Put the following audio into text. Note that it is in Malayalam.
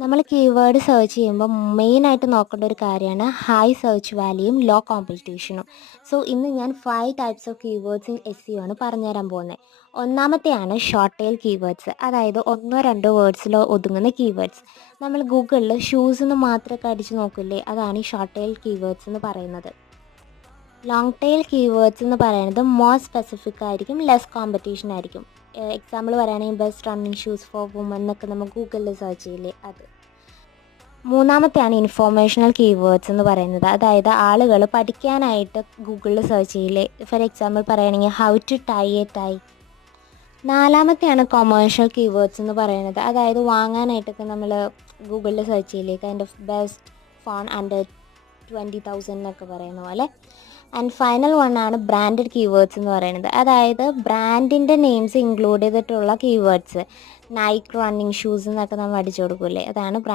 നമ്മൾ കീവേഡ് സെർച്ച് ചെയ്യുമ്പോൾ മെയിനായിട്ട് നോക്കേണ്ട ഒരു കാര്യമാണ് ഹൈ സെർച്ച് വാല്യൂയും ലോ കോമ്പറ്റീഷനും. സോ ഇന്ന് ഞാൻ 5 types of keywords in SEO ആണ് പറഞ്ഞുതരാൻ പോകുന്നത്. ഒന്നാമത്തെയാണ് ഷോർട്ട് ടെയിൽ കീവേഡ്സ്, അതായത് ഒന്നോ രണ്ടോ വേർഡ്സിലോ ഒതുങ്ങുന്ന കീവേഡ്സ്. നമ്മൾ ഗൂഗിളിൽ ഷൂസ് എന്ന് മാത്രമൊക്കെ അടിച്ച് നോക്കില്ലേ, അതാണ് ഈ ഷോർട്ട് ടെയിൽ കീവേഡ്സ് എന്ന് പറയുന്നത്. ലോങ് ടെയിൽ കീവേഡ്സ് എന്ന് പറയുന്നത് മോർ സ്പെസിഫിക് ആയിരിക്കും, ലെസ് കോമ്പറ്റീഷൻ ആയിരിക്കും. എക്സാമ്പിൾ പറയുകയാണെങ്കിൽ best running shoes for women എന്നൊക്കെ നമ്മൾ ഗൂഗിളിൽ സെർച്ച് ചെയ്യില്ലേ, അത്. മൂന്നാമത്തെയാണ് ഇൻഫോർമേഷണൽ കീവേഡ്സ് എന്ന് പറയുന്നത്, അതായത് ആളുകൾ പഠിക്കാനായിട്ട് ഗൂഗിളിൽ സെർച്ച് ചെയ്യില്ലേ. ഫോർ എക്സാമ്പിൾ പറയുകയാണെങ്കിൽ how to tie a tie. നാലാമത്തെയാണ് കൊമേഴ്ഷ്യൽ കീവേഡ്സ് എന്ന് പറയുന്നത്, അതായത് വാങ്ങാനായിട്ടൊക്കെ നമ്മൾ ഗൂഗിളിൽ സെർച്ച് ചെയ്യില്ലേ, kind of best phone under 20,000 എന്നൊക്കെ പറയുന്ന പോലെ. ആൻഡ് ഫൈനൽ വൺ ആണ് ബ്രാൻഡഡ് കീവേഡ്സ് എന്ന് പറയുന്നത്, അതായത് ബ്രാൻഡിൻ്റെ നെയിംസ് ഇൻക്ലൂഡ് ചെയ്തിട്ടുള്ള കീവേഡ്സ്. നൈക്ക് റണ്ണിങ് ഷൂസ് എന്നൊക്കെ നമ്മൾ അടിച്ചു കൊടുക്കില്ലേ, അതാണ്